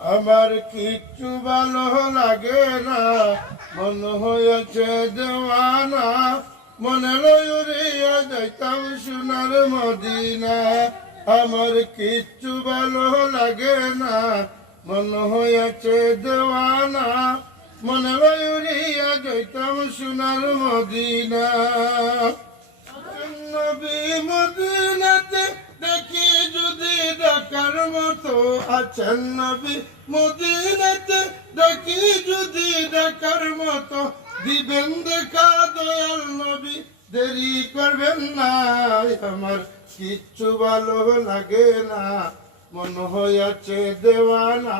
আমার কিচ্ছু ভালো লাগে না, মন হয়েছে দেওয়ানা। মনে লইয়া যাইতাম সোনার মদিনা। আমার কিচ্ছু ভালো লাগে না, মন হয়েছে দেওয়ানা। মনে লইয়া যাইতাম সোনার মদিনা। নবী মদিনাতে দেখি যদি দেখার মতো আছেন, নবী মদিনাতে দেখি যদি দেখার মতো, দিবেন দেখা দয়াল নবী, দেরি করবেন না। আমার কিচ্ছু ভালো লাগে না, মন হইয়াছে দেওয়ানা।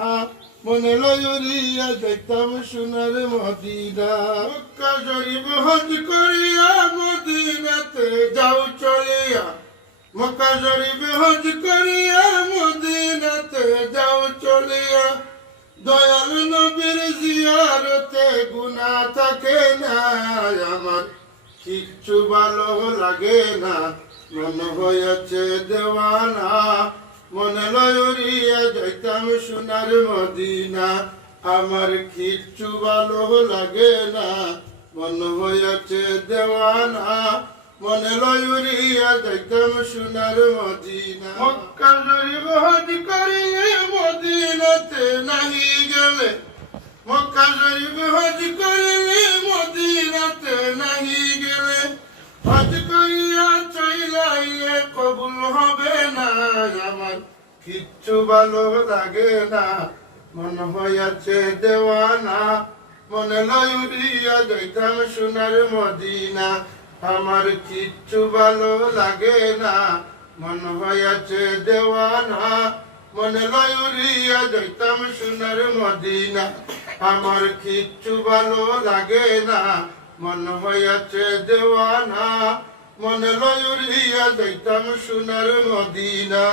মনে লইয়া যাইতাম সোনার মদিনা। মক্কা শরীফ হজ করিয়া মদিনাতে যাও চলিয়া। মক্কা শরীফ হজ করিয়া মদিনাতে যাও চলিয়া। দয়াল নবীর জিয়ারতে গুনাহ থাকে না। আমার কিচ্ছু ভালো লাগে না, মন হয়েছে দেওয়ানা। মনে লইয়া যাইতাম সোনার মদিনা। আমার কিচ্ছু ভালো লাগে না, মন হয়েছে দেওয়ানা। মনে লইয়া যাইতাম সোনার মদিনা। মক্কা শরীফ হজ করিলে মদিনাতে নাহি গেলে। মক্কা শরীফ হজ করিলে মদিনাতে নাহি গেলে। হজ করিয়া চইলাইলে কবুল হবে না। আমার কিচ্ছু ভালো লাগে না, মন হইয়াছে দেওয়ানা। মনে লইয়া যাইতাম সোনার মদিনা। আমার কিচ্ছু ভালো লাগে না, মন হইয়াছে দেওয়ানা। মনে লইয়া যাইতাম সোনার মদিনা। আমার কিচ্ছু ভালো লাগে না, মন হইয়াছে দেওয়ানা। মনে লইয়া যাইতাম সোনার মদিনা।